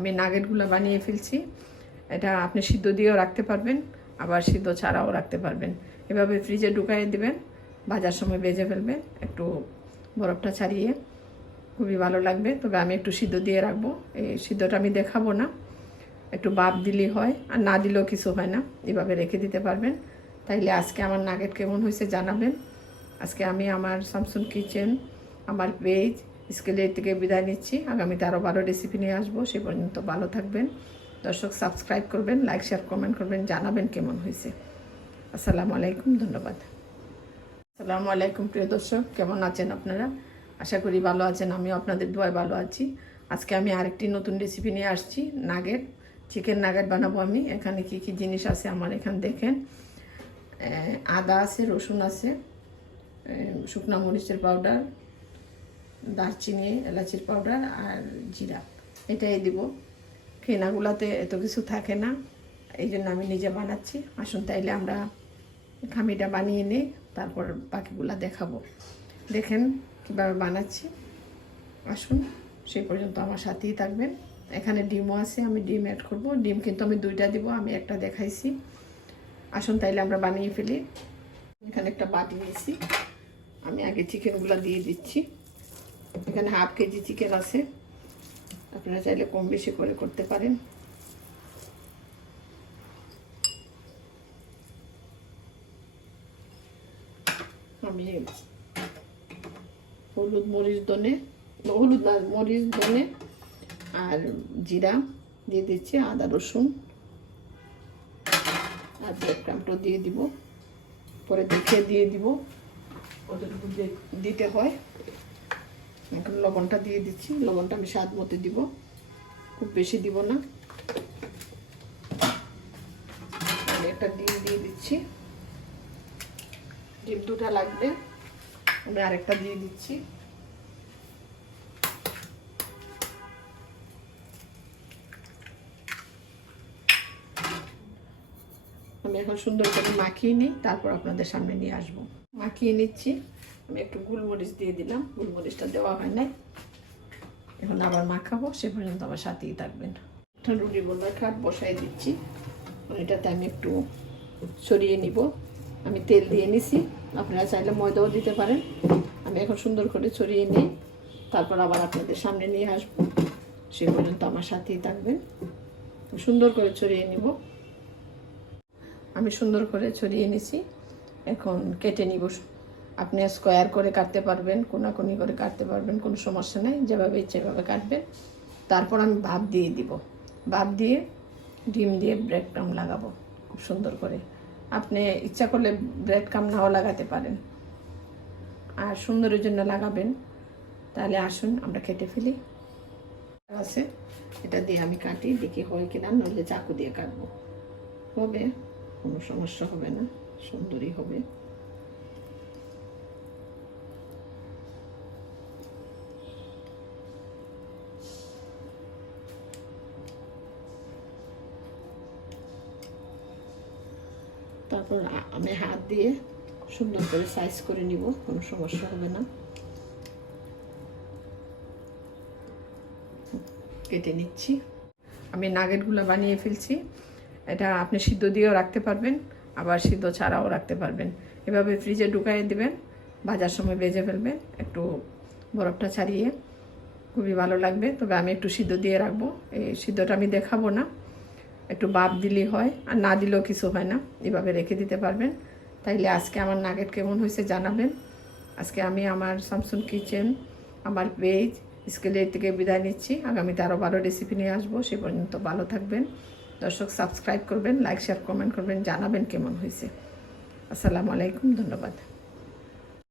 আমি নাগেটগুলো বানিয়ে ফেলছি। এটা আপনি সিদ্ধ দিয়েও রাখতে পারবেন, আবার সিদ্ধ ছাড়াও রাখতে পারবেন। এভাবে ফ্রিজে ঢুকাই দিবেন ভাজার সময় বেজে ফেলবেন, একটু বরফটা ছাড়িয়ে। খুবই ভালো লাগবে, তবে আমি একটু সিদ্ধ দিয়ে রাখব। এই সিদ্ধটা আমি দেখাবো না, একটু বাপ দিলেই হয়, আর না দিলেও কিছু হয় না, এভাবে রেখে দিতে পারবেন। তাইলে আজকে আমার নাগেট কেমন হয়েছে জানাবেন। আজকে আমি আমার স্যামসুং কিচেন আমার পেজ স্কেলের থেকে বিদায় নিচ্ছি। আগামীতে আরও ভালো রেসিপি নিয়ে আসব। সে পর্যন্ত ভালো থাকবেন। দর্শক সাবস্ক্রাইব করবেন লাইক শেয়ার কমেন্ট করবেন, জানাবেন কেমন হয়েছে। আসসালামু আলাইকুম, ধন্যবাদ। আসসালামু আলাইকুম, প্রিয় দর্শক, কেমন আছেন আপনারা? আশা করি ভালো আছেন, আমিও আপনাদের দোয়ায় ভালো আছি। আজকে আমি আরেকটি নতুন রেসিপি নিয়ে আসছি নাগেট চিকেন নাগেট বানাবো আমি। এখানে কি কি জিনিস আছে আমার এখানে দেখেন। আদা আছে, রসুন আছে শুকনো মরিচের পাউডার দারচিনি, এলাচির পাউডার আর জিরা। এটাই দিব। কেনাগুলাতে এত কিছু থাকে না। এই জন্য আমি নিজে বানাচ্ছি। আসুন তাইলে আমরা খামিটা বানিয়ে নিই, তারপর বাকিগুলা দেখাবো। দেখেন কীভাবে বানাচ্ছি। আসুন, সেই পর্যন্ত আমার সাথেই থাকবেন। এখানে ডিমও আছে, আমি ডিম অ্যাড করব। ডিম কিন্তু আমি দুইটা দিব, আমি একটা দেখাইছি। আসুন তাইলে আমরা বানিয়ে ফেলি। এখানে একটা বাটি নিয়েছি। আমি আগে চিকেনগুলো দিয়ে দিচ্ছি। এখানে হাফ কেজি চিকেন আছে। আপনারা চাইলে কম বেশি করে করতে পারেন। আমি হলুদ মরিচ দনে হলুদ মরিচ দনে আর জিরা দিয়ে দিচ্ছি, আদা, রসুন। আর ব্রেড ক্রামটাও দিয়ে দিব। পরে দেখে দিয়ে দিব। কতটুকু দিতে হয়? এখন লবণটা দিয়ে দিচ্ছি। লবণটা আমি স্বাদ মতো দিব। খুব বেশি দিব না। একটা ডিম দিয়ে দিচ্ছি। ডিম দুটা লাগবে। আমি আরেকটা দিয়ে দিচ্ছি। আমি এখন সুন্দর করে মাখিয়ে নিই, তারপর আপনাদের সামনে নিয়ে আসব। মাখিয়ে নিচ্ছি। আমি একটু গোলমরিচ দিয়ে দিলাম গোলমরিচটা দেওয়া হয় নাই। এখন আবার মাখাবো, সে পর্যন্ত আমার সাথেই থাকবেন। একটা রুটি বোনার খাট বসাই দিচ্ছি। এটাতে আমি একটু সরিয়ে নিব। আমি তেল দিয়ে নিছি। আপনারা চাইলে ময়দাও দিতে পারেন। আমি এখন সুন্দর করে ছড়িয়ে নিই। তারপর আবার আপনাদের সামনে নিয়ে আসব। সে পর্যন্ত আমার সাথেই থাকবেন। সুন্দর করে ছড়িয়ে নিব। আমি সুন্দর করে ছড়িয়ে নিছি। এখন কেটে নিব। আপনি স্কোয়ার করে কাটতে পারবেন, কোনাকুনি করে কাটতে পারবেন, কোনো সমস্যা নেই, যেভাবে ইচ্ছে সেভাবে কাটবেন। তারপর আমি ভাপ দিয়ে দিব। ভাপ দিয়ে ডিম দিয়ে ব্রেড ক্রাম লাগাবো, খুব সুন্দর করে। আপনি ইচ্ছা করলে ব্রেড ক্রাম নাও লাগাতে পারেন। আর সুন্দরের জন্য লাগাবেন। তাহলে আসুন, আমরা খেতে ফেলি। আছে, এটা দিয়ে আমি কাটি, দেখি হয় কিনা, নইলে চাকু দিয়ে কাটবো। হবে, কোনো সমস্যা হবে না, সুন্দরই হবে। তারপর আমি হাত দিয়ে সুন্দর করে সাইজ করে নিব, কোনো সমস্যা হবে না। কেটে নিচ্ছি। আমি নাগেটগুলো বানিয়ে ফেলছি। এটা আপনি সিদ্ধ দিয়েও রাখতে পারবেন, আবার সিদ্ধ ছাড়াও রাখতে পারবেন। এভাবে ফ্রিজে ঢুকাই দেবেন ভাজার সময় বেজে ফেলবেন, একটু বরফটা ছাড়িয়ে। খুবই ভালো লাগবে, তবে আমি একটু সিদ্ধ দিয়ে রাখব। এই সিদ্ধটা আমি দেখাবো না। একটু বাপ দিলেই হয়, আর না দিলেও কিছু হয় না। এভাবে রেখে দিতে পারবেন। তাইলে আজকে আমার নাগেট কেমন হয়েছে জানাবেন। আজকে আমি আমার স্যামসুং কিচেন আমার পেজ স্কেলের থেকে বিদায় নিচ্ছি। আগামীতে আরও ভালো রেসিপি নিয়ে আসব। সে পর্যন্ত ভালো থাকবেন। দর্শক সাবস্ক্রাইব করবেন লাইক শেয়ার কমেন্ট করবেন, জানাবেন কেমন হয়েছে। আসসালামু আলাইকুম, ধন্যবাদ।